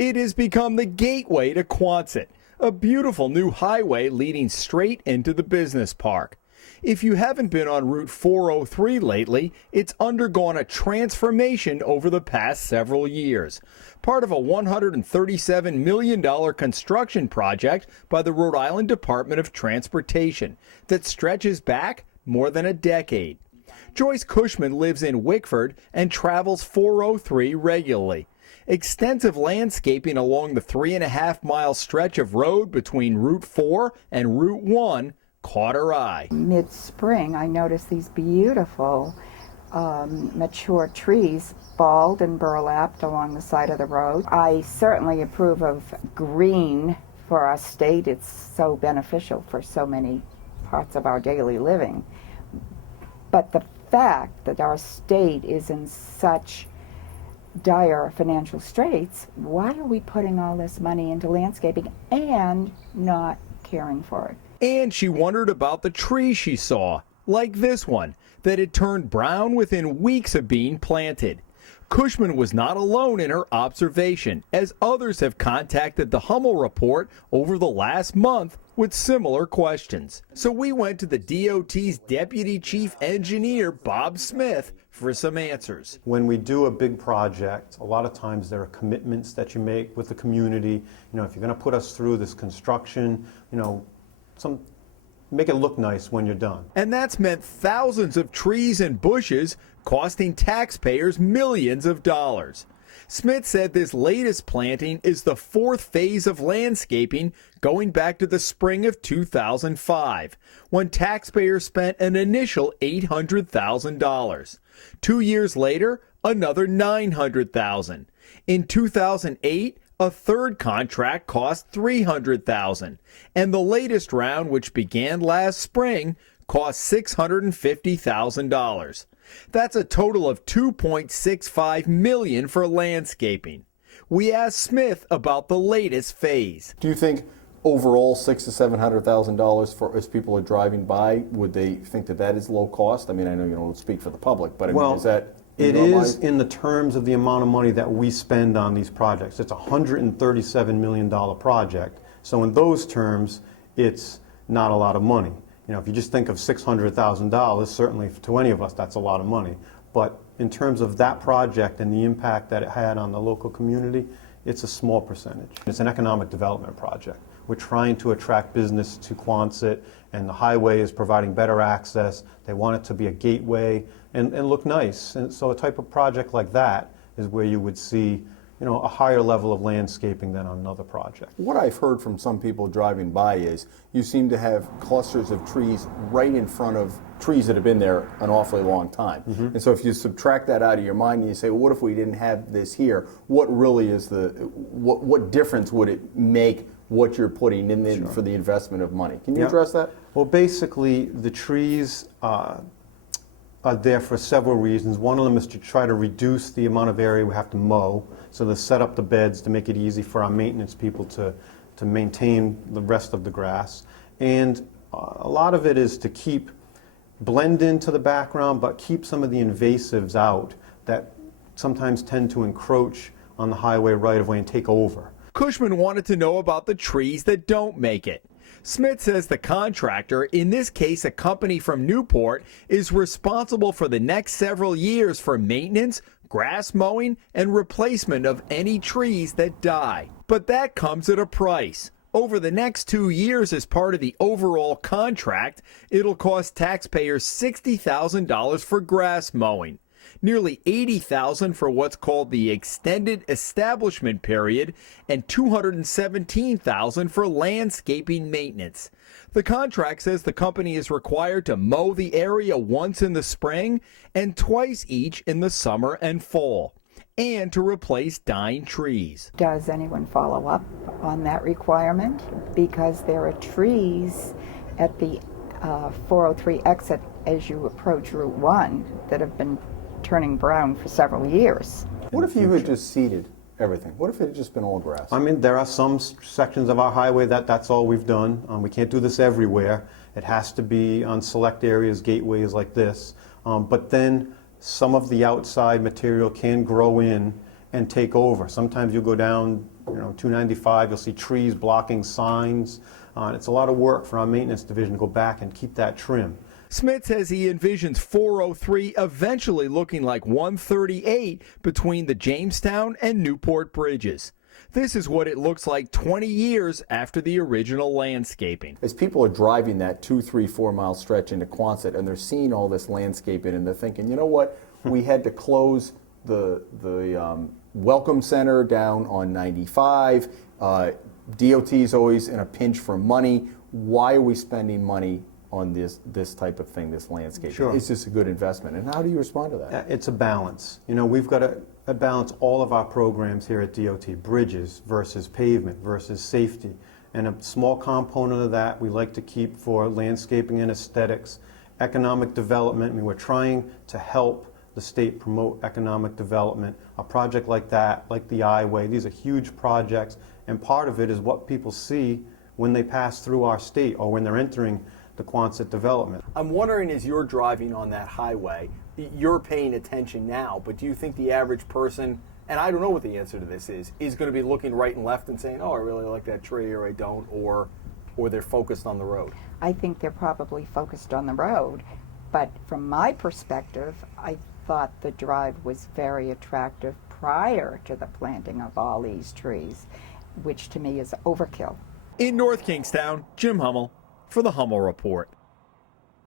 It has become the gateway to Quonset, a beautiful new highway leading straight into the business park. If you haven't been on Route 403 lately, it's undergone a transformation over the past several years. Part of a $137 million construction project by the Rhode Island Department of Transportation that stretches back more than a decade. Joyce Cushman lives in Wickford and travels 403 regularly. Extensive landscaping along the 3.5-mile stretch of road between Route 4 and Route 1 caught her eye. Mid-spring, I noticed these beautiful mature trees, bald and burlapped along the side of the road. I certainly approve of green for our state. It's so beneficial for so many parts of our daily living. But the fact that our state is in such dire financial straits, why are we putting all this money into landscaping and not caring for it? And she wondered about the trees she saw, like this one, that had turned brown within weeks of being planted. Cushman was not alone in her observation, as others have contacted the Hummel report over the last month with similar questions. So we went to the DOT's Deputy Chief Engineer, Bob Smith, for some answers. When we do a big project, a lot of times there are commitments that you make with the community. You know, if you're going to put us through this construction, you know, make it look nice when you're done. And that's meant thousands of trees and bushes costing taxpayers millions of dollars. Smith said this latest planting is the fourth phase of landscaping going back to the spring of 2005, when taxpayers spent an initial $800,000. 2 years later, another $900,000. In 2008, a third contract cost $300,000, and the latest round, which began last spring, cost $650,000. That's a total of $2.65 million for landscaping. We asked Smith about the latest phase. Do you think overall $600,000 to $700,000 for as people are driving by, would they think that that is low cost? I mean, I know you don't speak for the public, but I mean, is that? It is in the terms of the amount of money that we spend on these projects. It's a $137 million project. So in those terms, it's not a lot of money. You know, if you just think of $600,000, certainly to any of us, that's a lot of money. But in terms of that project and the impact that it had on the local community, it's a small percentage. It's an economic development project. We're trying to attract business to Quonset, and the highway is providing better access. They want it to be a gateway and look nice. And so a type of project like that is where you would see, you know, a higher level of landscaping than on another project. What I've heard from some people driving by is you seem to have clusters of trees right in front of trees that have been there an awfully long time. Mm-hmm. And so if you subtract that out of your mind and you say, well, what if we didn't have this here? What really is what difference would it make what you're putting in Sure. for the investment of money? Can you address that? Well, basically, the trees are there for several reasons. One of them is to try to reduce the amount of area we have to mow, so to set up the beds to make it easy for our maintenance people to maintain the rest of the grass. And a lot of it is to blend into the background, but keep some of the invasives out that sometimes tend to encroach on the highway right-of-way and take over. Cushman wanted to know about the trees that don't make it. Smith says the contractor, in this case a company from Newport, is responsible for the next several years for maintenance, grass mowing, and replacement of any trees that die. But that comes at a price. Over the next 2 years, as part of the overall contract, it'll cost taxpayers $60,000 for grass mowing, nearly $80,000 for what's called the extended establishment period, and $217,000 for landscaping maintenance. The contract says the company is required to mow the area once in the spring and twice each in the summer and fall, and to replace dying trees. Does anyone follow up on that requirement? Because there are trees at the 403 exit as you approach Route 1 that have been turning brown for several years. What if you had just seeded everything? What if it had just been all grass? I mean, there are some sections of our highway that's all we've done. We can't do this everywhere. It has to be on select areas, gateways like this. But then some of the outside material can grow in and take over. Sometimes you'll go down, 295, you'll see trees blocking signs. It's a lot of work for our maintenance division to go back and keep that trim. Smith says he envisions 403 eventually looking like 138 between the Jamestown and Newport bridges. This is what it looks like 20 years after the original landscaping. As people are driving that 2, 3, 4 mile stretch into Quonset and they're seeing all this landscaping and they're thinking, you know what, we had to close the Welcome Center down on 95. D.O.T. is always in a pinch for money. Why are we spending money on this type of thing, this landscape? Sure. Is this a good investment? And how do you respond to that? It's a balance. We've got to balance all of our programs here at D.O.T. Bridges versus pavement versus safety. And a small component of that we like to keep for landscaping and aesthetics, economic development. We're trying to help the state promote economic development. A project like that, like the I-Way, these are huge projects, and part of it is what people see when they pass through our state or when they're entering the Quonset development. I'm wondering, as you're driving on that highway, you're paying attention now, but do you think the average person, and I don't know what the answer to this is going to be looking right and left and saying, oh, I really like that tree, or I don't, or they're focused on the road? I think they're probably focused on the road, but from my perspective, I thought the drive was very attractive prior to the planting of all these trees, which to me is overkill. In North Kingstown, Jim Hummel for the Hummel Report.